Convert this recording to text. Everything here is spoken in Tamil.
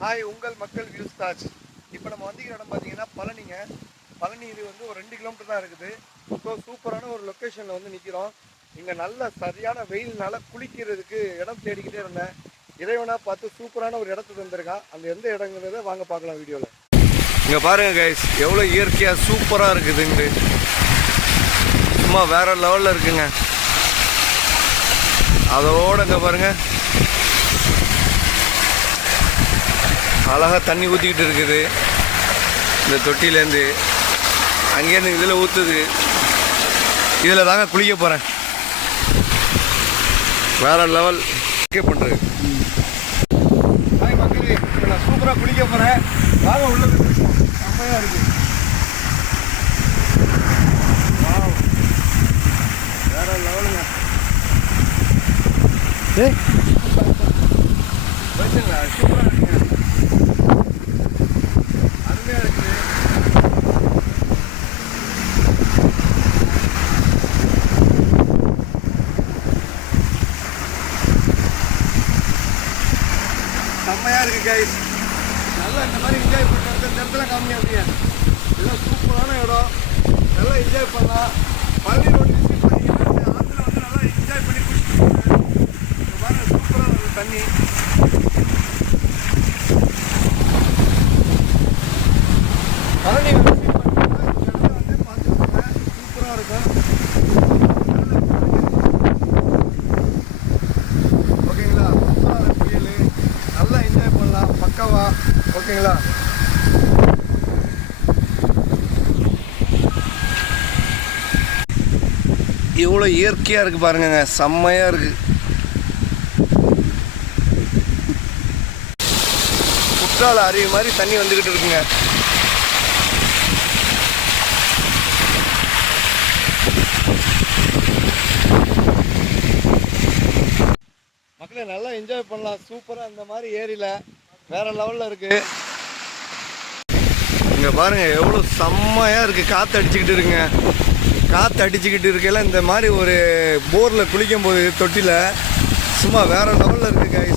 ஹாய் உங்கள் மக்கள் வியூஸ் தாஜ். இப்போ நம்ம வந்திக்கிற இடம் பார்த்தீங்கன்னா பழனிங்க. பழனி இது வந்து ஒரு 2 கிலோமீட்டர் தான் இருக்குது. இப்போ சூப்பரான ஒரு லொக்கேஷனில் வந்து நிற்கிறோம். இங்கே நல்ல சரியான வெயில்னால குளிக்கிறதுக்கு இடம் தேடிக்கிட்டே இருந்தேன். இறைவனாக பார்த்து சூப்பரான ஒரு இடத்துக்கு வந்திருக்கான். அந்த எந்த இடங்கிறத வாங்க பார்க்கலாம் வீடியோவில். இங்கே பாருங்க கைஸ், எவ்வளோ இயற்கையாக சூப்பராக இருக்குதுங்க. சும்மா வேற லெவலில் இருக்குங்க. அதோட இங்கே பாருங்க, அழகாக தண்ணி ஊற்றிக்கிட்டு இருக்குது. இந்த தொட்டிலேருந்து அங்கேருந்து இதில் ஊற்றுது. இதில் தாங்க குளிக்க போகிறேன். வேறு லெவல் பண்ணுறது. ஹாய் மக்களே, இப்போ நான் சூப்பராக குளிக்க போகிறேன். வாங்க உள்ளே குளிப்போம். செம்மையாக இருக்குது. வேறு லெவலுங்க. வச்சுங்களா, சூப்பராக இருக்குங்க. அருமையாக இருக்குது. செம்மையாக இருக்குது கைஸ். நல்லா இந்த மாதிரி என்ஜாய் பண்ணுறது. இந்த இடத்துல கம்மியாக அப்படியே இதெல்லாம் சூப்பரான இடம். நல்லா என்ஜாய் பண்ணலாம். பழனி ரோடு விசிட் பண்ணிங்கன்னா ஆற்றுல வந்து நல்லா என்ஜாய் பண்ணி குளிச்சுட்டு பாருங்க. சூப்பராக இருக்குது தண்ணி. பழனி விசிட் பண்ணிங்கன்னா இந்த இடத்துல வந்து பார்த்துக்கோங்க. சூப்பராக இருக்கும். ஓகேங்களா, சூப்பராக புயல். நல்லா என்ஜாய் பண்ணலாம் பக்காவா. ஓகேங்களா, இவ்வளோ இயற்கையாக இருக்குது பாருங்கங்க. செம்மையாக இருக்குது. குற்றால அருவி மாதிரி தண்ணி வந்துக்கிட்டு இருக்குங்க. மக்களே நல்லா என்ஜாய் பண்ணலாம். சூப்பராக இந்த மாதிரி ஏரியில் வேற லெவலில் இருக்குது. இங்கே பாருங்கள் எவ்வளோ செம்மையாக இருக்குது. காற்று அடிச்சுக்கிட்டு இருக்குங்க. காற்று அடிச்சுக்கிட்டு இருக்கையில் இந்த மாதிரி ஒரு போரில் குளிக்கும் போது தொட்டியில் சும்மா வேறு லெவலில் இருக்குது கைஸ்.